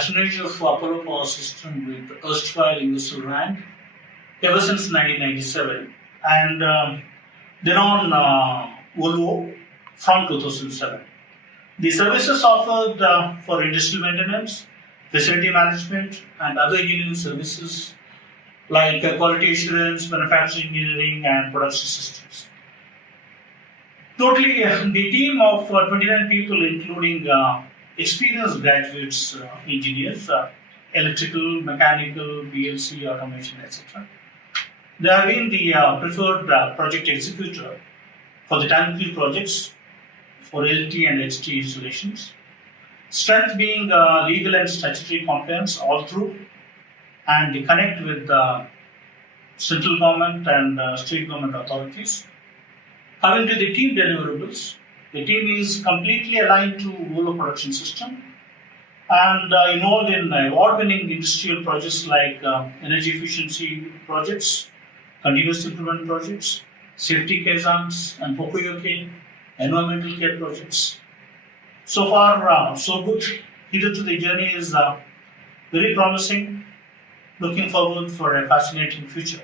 patronage of Apollo Power System with erstwhile investor rank ever since 1997, and then on Volvo from 2007. The services offered for industrial maintenance, facility management, and other engineering services like quality assurance, manufacturing engineering, and production systems. Totally, the team of 29 people, including experienced graduates, engineers, electrical, mechanical, PLC, automation, etc. They have been the preferred project executor for the turnkey projects for LT and HT installations. Strength being legal and statutory compliance all through, and the connect with central government and state government authorities. Coming to the team deliverables, the team is completely aligned to Volvo Production System and involved in award-winning industrial projects like energy efficiency projects, continuous improvement projects, safety kaizans, and Pokuyoke environmental care projects. So far, so good. Hitherto the journey is very promising. Looking forward for a fascinating future.